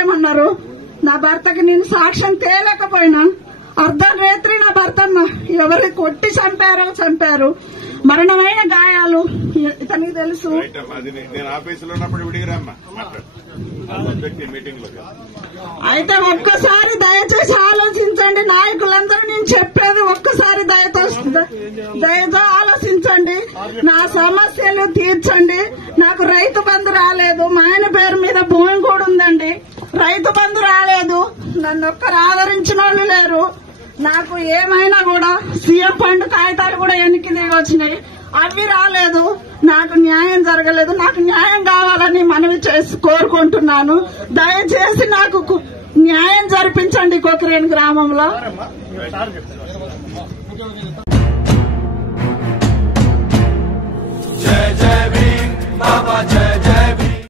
ఏమన్నారు, నా భర్తకి నేను సాక్ష్యం తేలేకపోయినా అర్ధరాత్రి నా భర్త ఎవరి కొట్టి చంపారు. మరణమైన గాయాలు ఇతనికి తెలుసు. అయితే ఒక్కసారి దయచేసి ఆలోచించండి నాయకులందరూ, నేను చెప్పేది ఒక్కసారి దయతో ఆలోచించండి. నా సమస్యలు తీర్చండి. నాకు రైతు బంధు రాలేదు, మా ఆయన పేరు మీద భూమి కూడా ఉందండి. రైతు బంధు రాలేదు, నన్ను ఒక్కరు ఆదరించిన వాళ్ళు లేరు. నాకు ఏమైనా కూడా సీఎం ఫండ్ కాగితాలు కూడా వెనక్కి వచ్చినాయి, అవి రాలేదు. నాకు న్యాయం జరగలేదు. నాకు న్యాయం కావాలని మనవి చేసి కోరుకుంటున్నాను. దయచేసి నాకు న్యాయం జరిపించండి కొక్కిరేణి గ్రామంలో.